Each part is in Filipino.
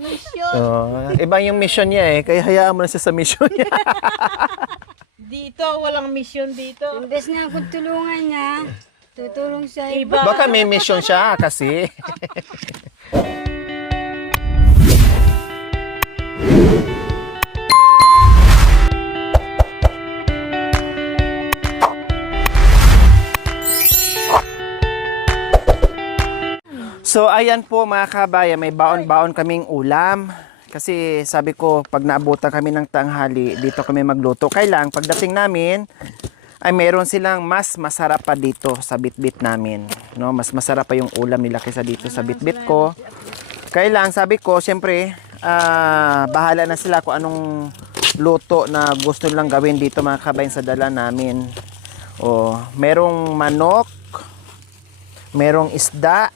Mission. Iba yung mission niya eh. Kaya hayaan mo na siya sa mission niya. Dito, walang mission dito. Imbes na kung tulungan niya, tutulong sa iba. Baka may mission siya kasi. So ayan po mga kabayan, may baon-baon kaming ulam. Kasi sabi ko, pag naabutan kami ng tanghali, dito kami magluto. Kailang pagdating namin, ay meron silang mas masarap pa dito sa bitbit namin. No? Mas masarap pa yung ulam nila kaysa dito sa bitbit ko. Kailang sabi ko, siyempre, bahala na sila kung anong luto na gusto nilang gawin dito mga kabayan sa dala namin. O, merong manok, merong isda,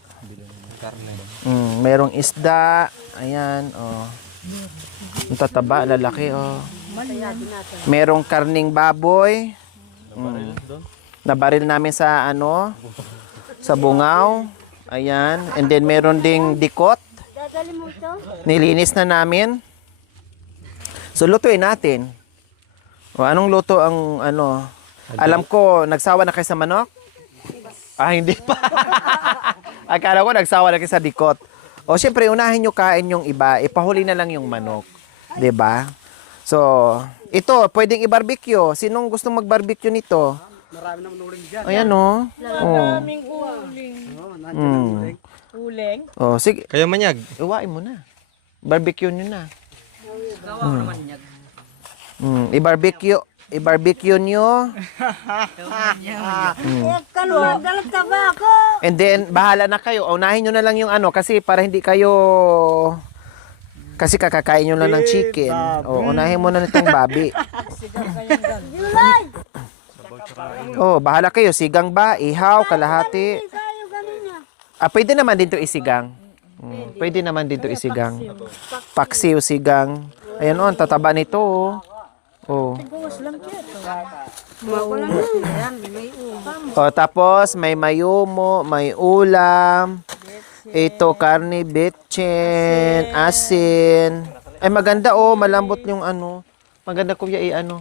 merong isda, ayan, oh. Ang tataba, lalaki, oh. Merong karning baboy. Nabaril namin sa ano, sa bungaw. Ayan, and then meron ding dikot. Nilinis na namin. So lutuin natin. O anong luto ang ano? Alam ko, nagsawa na kayo sa manok? Ah, hindi pa. Akala ko nagsawa na kayo sa dikot. O syempre, unahin nyo kain yung iba, ipahuli na lang yung manok. 'Di ba? So, ito, pwedeng i-barbecue. Sinong gustong mag-barbecue nito? Marami naman uling dyan. Ayan o. Maraming uling. Uling? Oh, sige. Kayo manyag. Iwain mo na. Barbecue nyo na. Gawa ko naman yan. I-barbecue nyo. Huwag ka na, dalag tabako. And then, bahala na kayo. Unahin nyo na lang yung ano, kasi para hindi kayo... Kasi kakakain nyo lang ng chicken. O, unahin mo na nitong babi. Oh, bahala kayo. Sigang ba? Ihaw, kalahati. Pwede naman din to isigang. Pwede naman din to isigang. Paksiw, sigang. Ayan o, ang tataba nito o. Oh. Oh, tapos may mayumo, may ulam. Ito, karne, betchin, asin. Ay, maganda oh, malambot yung ano. Maganda kuya ano.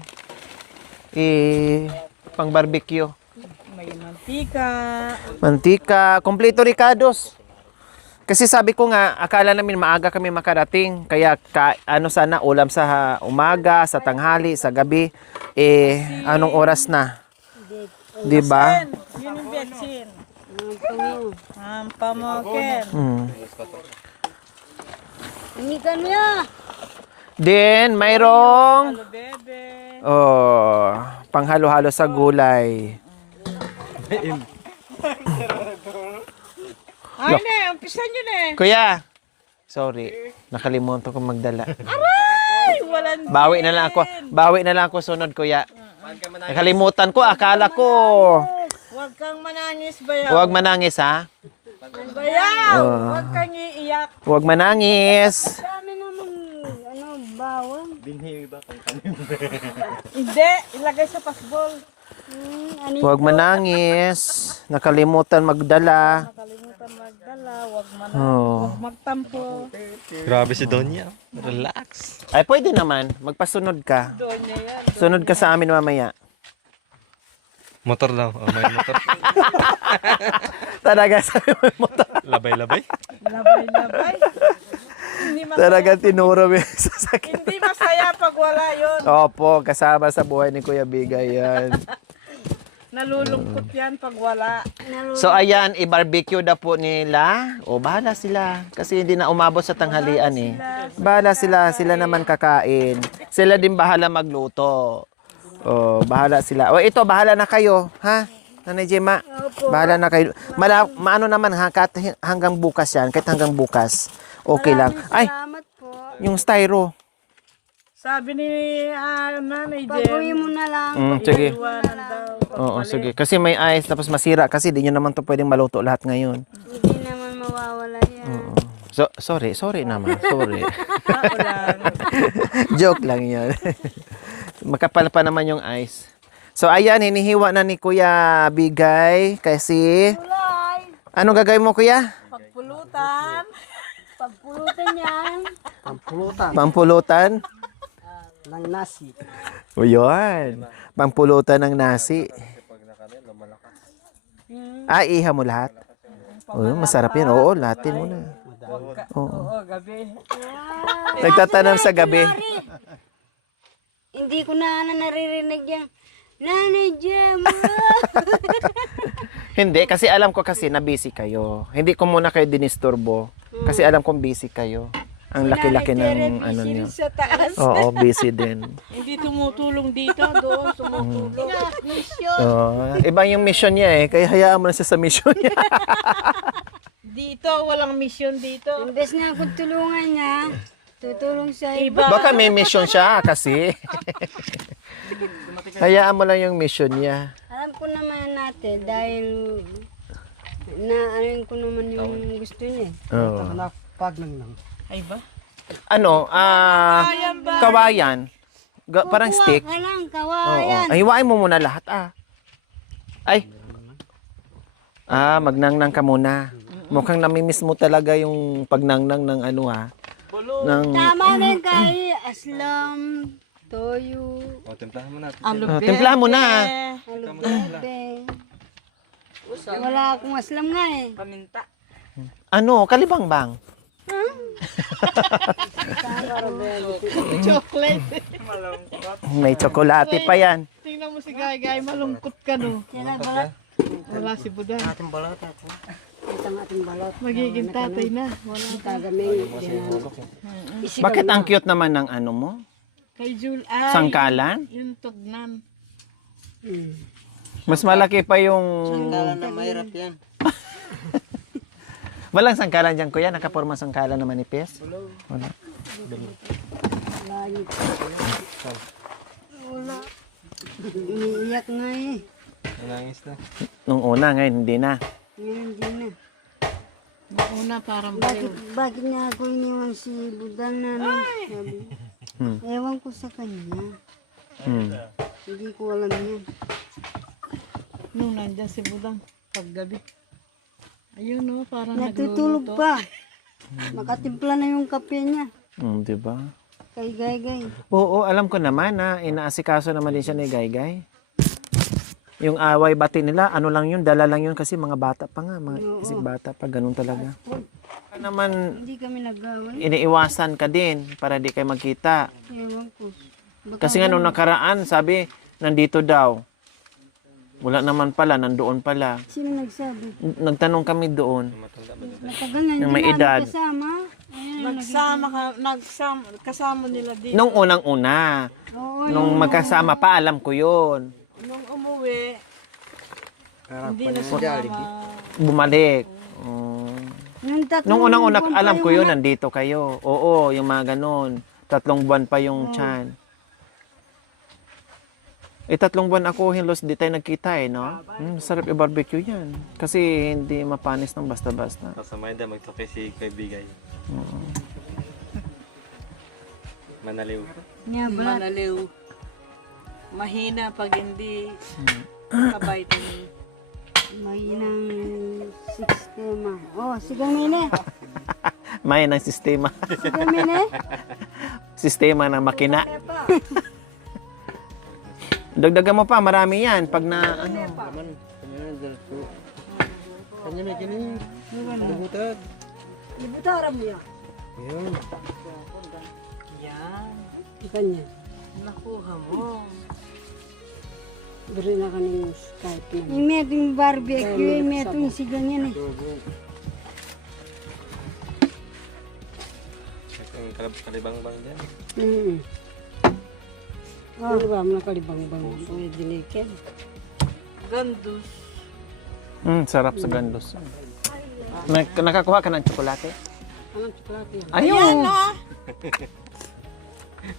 Pang barbecue. May mantika. Mantika, kompleto ricados. Kasi sabi ko nga, akala namin maaga kami makarating. Kaya ano sana, ulam sa umaga, sa tanghali, sa gabi. Anong oras na? Diba? Yun yung betsin. Ang pamoken. Hindi ka niya. Then, mayroong Halo bebe. panghalo-halo sa gulay. Ay na, umpisan nyo na eh. Kuya, sorry. Nakalimutan ko magdala. Ay, walang Bawi na lang ako sunod, kuya. Nakalimutan ko, akala ko. Huwag kang manangis, bayaw. Huwag manangis, ha? Bayaw, huwag kang iiyak. Huwag manangis. Dami naman, bawang. Hindi, ilagay sa pasbol. Huwag manangis. Nakalimutan magdala. Nakalimutan magdala, huwag Oh. magtampo. Grabe si Donya. Relax. Ay, pwede naman. Magpasunod ka. Doon niya yan. Sunod ka sa amin mamaya. Motor daw. Oh, may motor. Talaga sabi mo motor. Labay-labay. Labay-labay. Hindi masaya. Talaga tinuro mo yung sasakyan. Hindi masaya pag wala yun. Opo, kasama sa buhay ni Kuya Bigay yan. Nalulungkot yan pag wala. So ayan, i-barbecue na po nila. O, bahala sila. Kasi hindi na umabot sa tanghalian eh. Bahala sila. Sila naman kakain. Sila din bahala magluto. O, bahala sila. O, ito, bahala na kayo. Ha? Nanay Gemma? Bahala na kayo. Maano naman ha? Kahit hanggang bukas yan. Kahit hanggang bukas. Okay lang. Ay, Salamat po. yung styro. Sabi ni Nanay Pag-uwi Jem, mo na lang. Sige. iwanan daw. Oo, sige. Kasi may ice tapos masira kasi di nyo naman to pwedeng maluto lahat ngayon. Hindi naman mawawala yan. So, sorry naman. Sorry. Ako lang. Joke lang yan. Makapal pa naman yung ice. So, ayan, hinihiwa na ni Kuya Bigay kasi... Kulay. Ano gagawin mo, Kuya? Pagpulutan. Pagpulutan yan. Pampulutan Pampulutan? ng nasi. O yun. Pampulutan ng nasi. Iha mo lahat? Oh, masarap yan. Oo, lahatin mo na. Oo, gabi. Nagtatanong sa gabi. Hindi ko na naririnig yung Nanay Jem. Hindi, kasi alam ko kasi na busy kayo. Hindi ko muna kayo dinisturbo. Kasi alam kong busy kayo. Ang laki-laki ng ano niyo. Sa taas. Oo, busy din. Hindi tumutulong dito, doon tumutulong. Iba yung mission niya eh. Kaya hayaan mo na siya sa mission niya. Dito, walang mission dito. Imbes na akong tulungan niya, tutulong sa iba. Iba. Baka may mission siya kasi. Hayaan mo lang yung mission niya. Alam ko naman natin dahil naanin ko naman yung gusto niya. Oo. Pag nang. Ay ba? Ano, kawayan. Parang stick. Ka lang, Oo. kawayan. Ay, hiwain mo muna lahat Ay. Magnangnang ka muna. Mukhang namimiss mo talaga yung pagnangnang ng ano ng Tama na yung kay Aslam, Toyo, O, templahan mo natin. timplahan mo na. Alubebe. Wala akong Aslam nga eh. Paminta. Ano, kalibangbang. Chocolate. May tsokolate pa yan. Tingnan mo si Gay, malungkot ka no. Kaya balat. Wala si Budan. Ating balot ako. Ito ang ating balot. Magiging tatay na. Wala. Tagaming. Bakit ang cute naman ng ano mo? Kay Jul, ay. Sangkalan? Yung tugnan. Mas malaki pa yung... Kala na mahirap yan. Walang sangkalan dyan, kuya. Nakaporma sangkalan na manipis? Wala. Wala. Umiiyak nga eh. Nangis na. Nung una, ngayon hindi na. Ngayon di na. Una parang Bakit niya ako iniwan si Budal na no? Sabi. Ewan ko sa kanya. Hindi ko alam yan. nung nandyan si Budang paggabi. Ayun no, parang Natutulog nagluluto. pa. Nakatimpla na yung kape niya. Di ba? Kay Gaygay. Oo, alam ko naman na inaasikaso naman din siya ni Gaygay. Yung away bati nila, ano lang yun, dala lang yun kasi mga bata pa nga, mga isip bata pa, ganun talaga. Naman, Hindi kami nag-away. iniiwasan ka din para di kayo magkita. Ewan ko. Baka Kasi nga nung nakaraan, sabi, nandito daw. Wala naman pala, nandoon pala. sino nagsabi? Nagtanong kami doon. Matagal na Yung hindi may namin edad. kasama. Kasama nila dito. Nung unang-una, Oo, nung magkasama pa, alam ko yun. Nung umuwi, hindi na sumama. Bumalik. yung tatlong Nung unang-una, buwan pa alam ko yung yun, nandito kayo. Oo, yung mga ganun. 3 buwan pa yung tiyan. 3 buwan ako, Hilos, di tayo nagkita eh, no? Sarap i-barbecue yan. Kasi hindi mapanis ng basta-basta. Kasamay na magtoke si Kaibigay. Manaliw. Niya ba? Manaliw. Mahina pag hindi kabait ni. Mahinang sistema. Oh, sigang mine. May ng sistema. Sigang mine. Sistema ng makina. Dagdagan mo pa, marami yan. Pag na, ano. Kanya may ganun. Nabutad. Ibutaran mo yan. Yun. Yan. Kanya. Nakuha mo. Beri na kaning Skype na. Yung metong barbecue, yung metong sigang yan eh. Ang kalibang-bang dyan. Oh, ba mo na kalibang-bang. May dinikin. Gandus. Sarap sa gandos. Nakakuha ka ng tsokolate? Anong tsokolate yan? Ayun!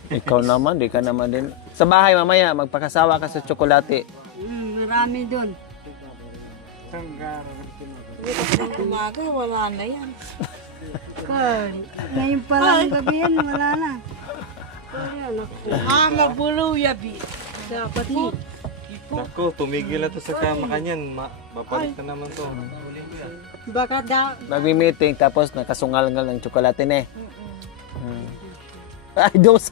Ikaw naman, di ka naman din. Sa bahay mamaya, magpakasawa ka sa tsokolate. Marami doon. Umaga, wala na yan. Ngayon pa lang gabi yan, wala na. Magulo yabi. Dapat po. Naku, tumigil na to sa kama kanyan. Mapalit na naman to. Baka daw. Nagmi-meeting, tapos nakasungal-ngal ng tsokolate na eh. Ay, dos.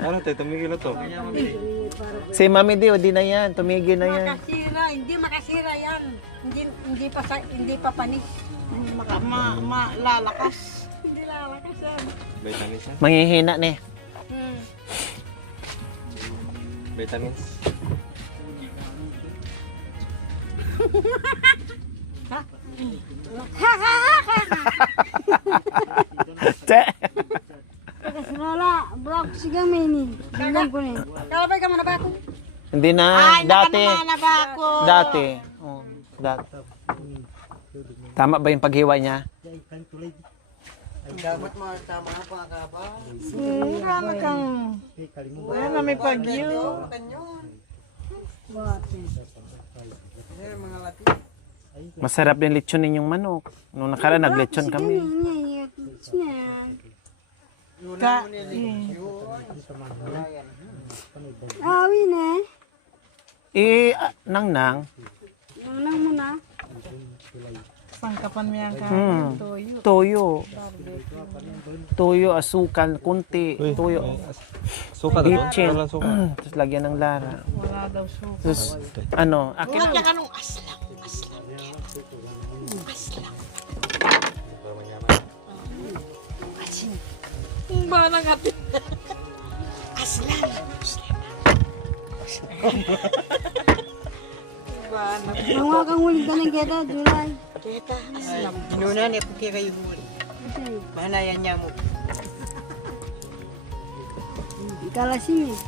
Ano tayo, tumigil na to. Si Mami Dio, di na yan. Tumigil na yan. Makasira, hindi makasira yan. Hindi pa panis. Lalakas. Hindi lalakas yan. Vitamins yan? Manghihina ni. Vitamins? Che. Kasi lola, bro, sige mini. Bilang ko ni. Kalabay ka muna ba ako? Hindi na. Dati. Na ba ako? Dati. Oh, dati. Tama ba yung paghiwa niya? Ay, dapat tama pa ka ba? Wala kang... Wala na may pagyo. Mga laki. Masarap din lechon ninyong manok. Nung nakaraan, naglechon kami. Awin eh. Nang. Nang muna. Pangkapan mo yan ka. Toyo. Toyo, asukal, kunti. Toyo. Suka na Bitchin. Walang suka. Tapos lagyan ng lara. Wala daw suka. Tapos, akin na. Anong aslang? Bala nga. Mga kang ulit ka ng kita, July. Ginunan eh, pagkaya kayo huli. Mahalayan niya mo. Ikalasing eh.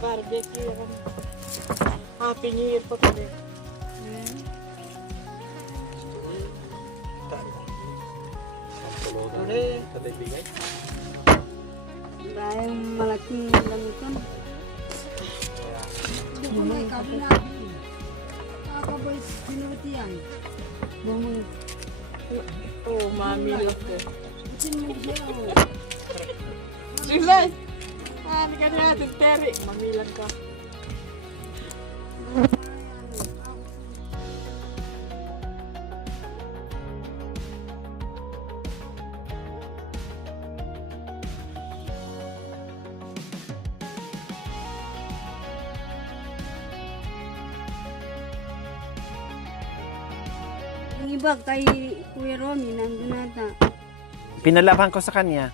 Barbecue. Happy New Year pa kami. Dahil malaking lamitan. Hindi ko may kabila. Kakaboy sinuti yan. Bumang. Oh, mami love ko. Itin mo siya. July! Ano ka natin, Terry? Mamilan ka. Yung iba kay Kuya Romy, nandun nata. Pinalaban ko sa kanya.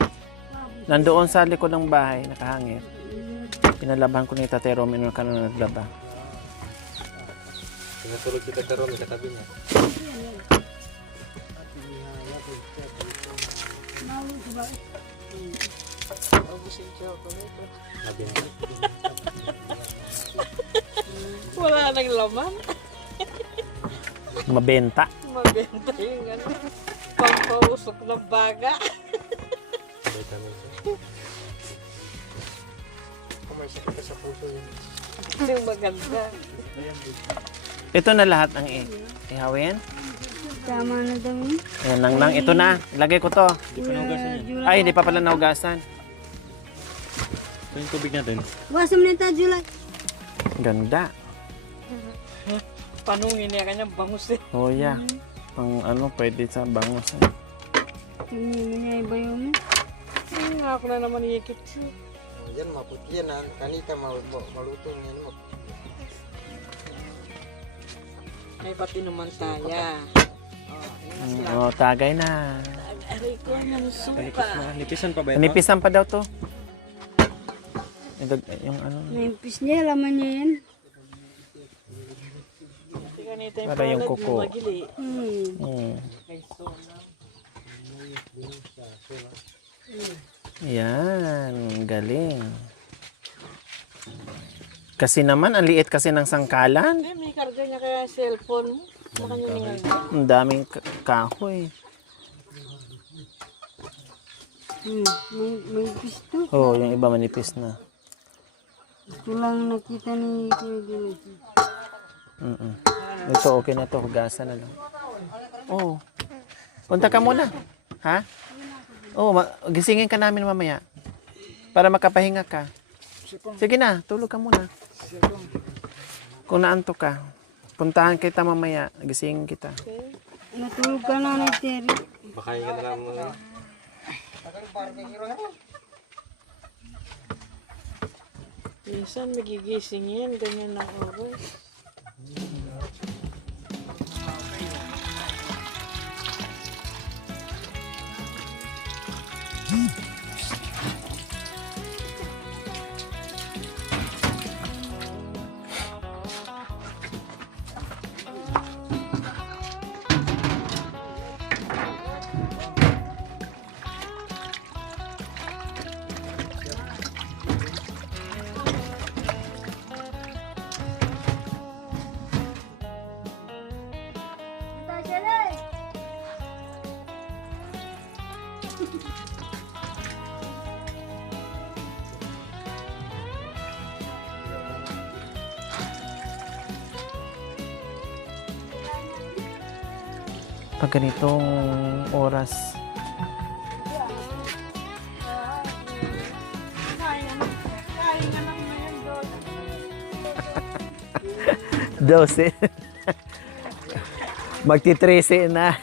Nandoon sa likod ng bahay, nakahangit. Pinalaban ko ni Tate Romy nung ka na naglaba. Pinatulog kita sa Romy, katabi niya. Wala nang laman. Mabenta. Mabenta yung ano. Pampausok ng baga. Vitamins yan. Kung may sakit ka sa puso yun. Yung maganda. Ito na lahat ang ihawin. Tama na daw yun. Ayan, nang. Ito na. Lagay ko to. Kuya July. Ay, hindi pa pala naugasan. Ito yung tubig natin. Bukas mo nita, July. Ganda. Panungin niya kanyang bangus eh. Oh, yeah. Ang pwede sa bangus. Tingnan mo niya iba yun. Nga ako na naman iikit siya. Yan, maputi yan ha. Kanita malutong yan mo. Ay, pati naman taya. Tagay na. Aray ko, ano suka. Nipisan pa ba ito? Nipisan pa daw to. Yung Naimpis niya, laman niya yan. Ganito yung Para yung palad kuko. mo, magili. Yan, galing. Kasi naman, ang liit kasi ng sangkalan. Ay, may karga niya kaya cellphone mo. Baka niya ningal. Ang daming kahoy. May pisto. Oh, yung iba manipis na. Ito lang nakita ni Kuya July. Ito, okay na to. Hugasan na lang. Oh. Punta ka muna. Ha? Oh, gisingin ka namin mamaya. Para makapahinga ka. Sige na, tulog ka muna. Kung naanto ka, puntahan kita mamaya. Gisingin kita. Natulog ka na ng Terry. Bakain ka na lang muna. Minsan magigising yan, ganyan ang oras. Pag ganitong oras, Kain naman ngayon doon. 12. Magti-13 na.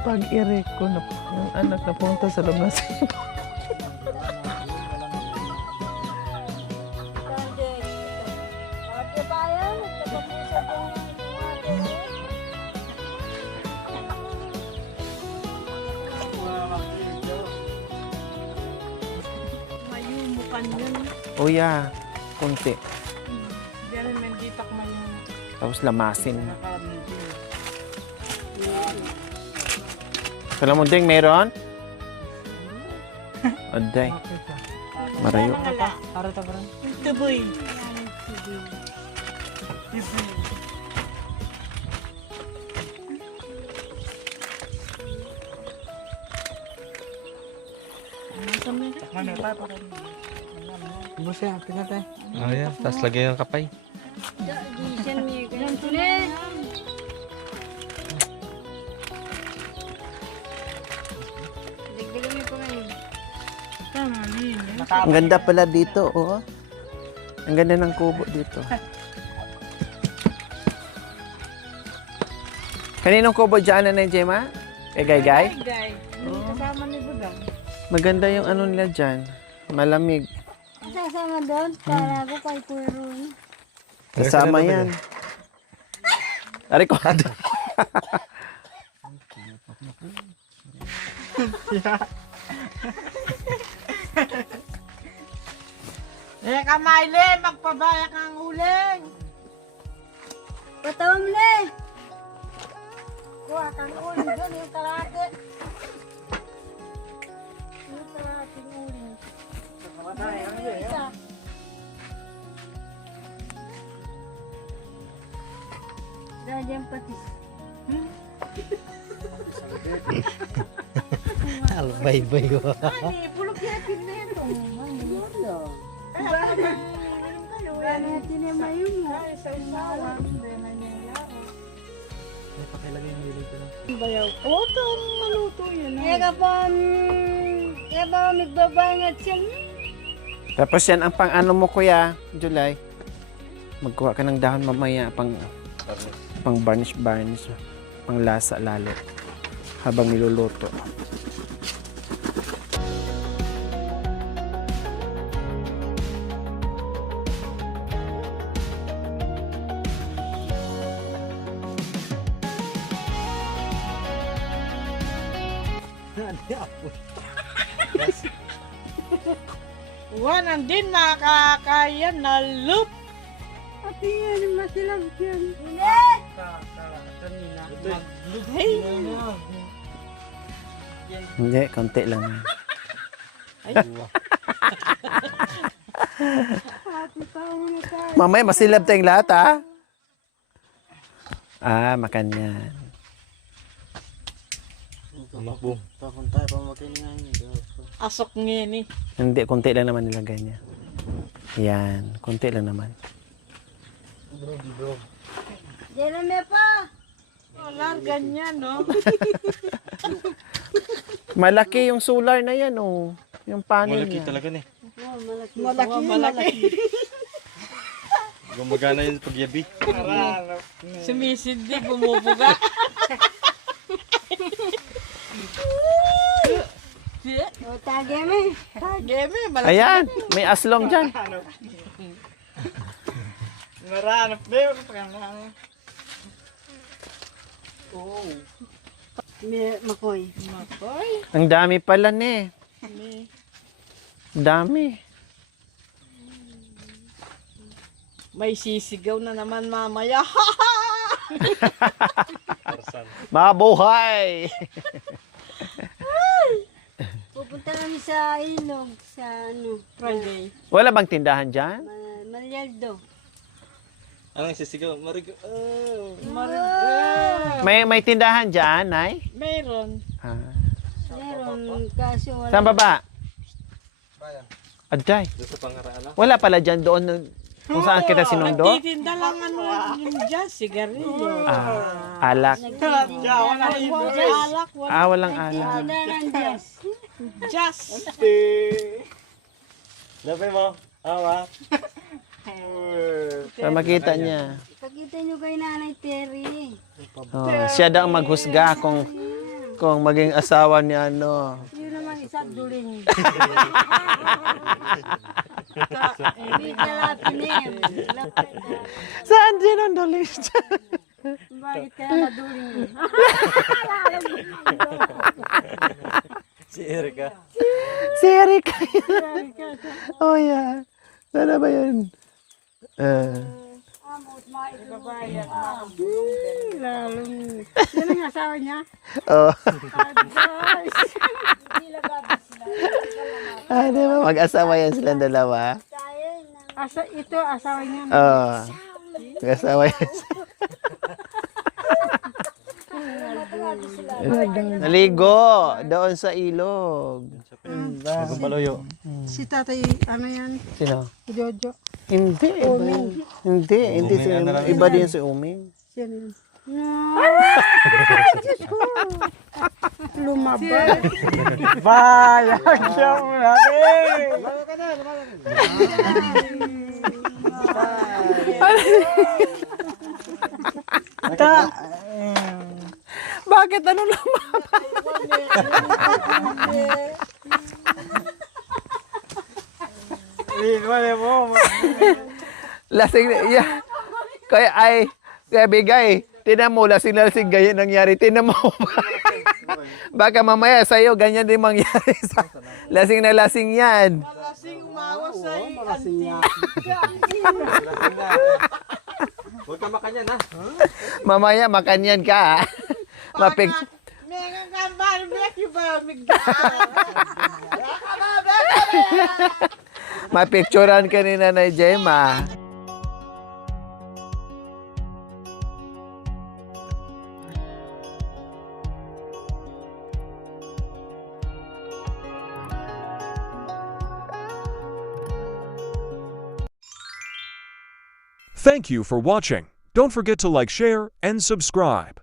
Pag i-rec ko na yung anak na punta sa loob ng Mayumukan yun. Oh yeah, konti. Diyan may ditak man yun. Tapos lamasin. Salamunding meron? Aday. Marayo. Para ta parang. Tuboy. Busa, pinatay. Oh, yeah. Tapos lagyan ng kapay. Gisan niya ganun tuloy. Dagdagan niyo pa ngayon. Tama, Lin. Ang ganda pala dito, oh. Ang ganda ng kubo dito. Kaninong kubo dyan na Gemma? Kay Gay? Gay. Kasama ni Budang. Maganda yung ano nila dyan. Malamig. Sasama doon para ako kay Kuya Ron. Kasama yan. Ari ko. Kamay, Le! Magpabaya kang uling! Patawam le! Kuha kang uling doon yung kalate. Yung kalate ng uling. Isa. Dahil patis. Albay-bay ko. Ay, pulok yakin na ito. Ano natin yung mayroon mo? Ay, sa isawa. Hindi na niya. Pakilagay ng dito. Bayaw. Oo, ito maluto yun. Kaya pa magbabangat siya. Tapos yan ang pang ano mo kuya, July. Magkuha ka ng dahon mamaya pang varnish, pang lasa lalo habang niluluto. Nandin nakakaya na loop. Ate yan, masilab yan. Hey! Hindi, konti lang. Mamaya masilab tayong lahat ha. Ah, makan yan. Amak boom. Asok ngayon eh. Hindi, konti lang naman nilagay niya. Yan, konti lang naman. Jeremy pa! Wala, ganyan no. Malaki yung solar na yan, oh. Yung panel Malaki niya. talaga ni. Malaki. Gumagana yun pag yabi. Sumisid di, bumubuga. O, tage mo. Geme, malaki. Ayan, may aslong dyan. Maranap na yun. Makoy. Makoy. Ang dami pala, ne. Dami. May sisigaw na naman mamaya. Mabuhay! Pupunta kami sa ilog, sa ano, Friday. Wala bang tindahan dyan? Malyaldo. Anong sisigaw? Marigo. May tindahan dyan, Nay? Mayroon. Ah. Meron, kaso wala. Saan baba? Aday. Doon sa pangaraan na. Wala pala dyan doon kung saan kita sinundo? Nagtitinda lang yung dyan, sigarilyo. Alak. Alak, Walang alak. Hindi ng Diyos. just. Labi mo. Awa. Para makita niya. Pagkita nyo kay Nanay Terry. Oh, siya daw ang maghusga kung maging asawa ni ano. Yun naman isa duling. Bida lapinem. Saan din ang dolis dyan? Bakit kaya naduling? Si Erika. Si Erika. Oh, yeah. Sana ba yun? Yan ang asawa niya? Oh. Di ba? Mag-asawa yan silang dalawa. Ito, asawa niya. Oh. Mag-asawa yan. Naligo doon sa ilog. Magpapaloyo. Si tatay, ano yan? Sino? Jojo. Hindi. Hindi. Iba din si Uming. Siya yun. Lumabas. Bayag siya muna. Bakit ano lumabas? Lasing, yeah. Kaya bigay. Tinan mo, lasing na lasing ganyan nangyari. Tinan mo. Baka mamaya sa'yo, ganyan din mangyari. Lasing na lasing yan. Lasing umawas sa Huwag ka makanyan ha. Mamaya makanyan ka. Mapik. Mega gambar, Becky ba? Migda. Mapicturean ka ni Nanay Gemma. Thank you for watching. Don't forget to like, share, and subscribe.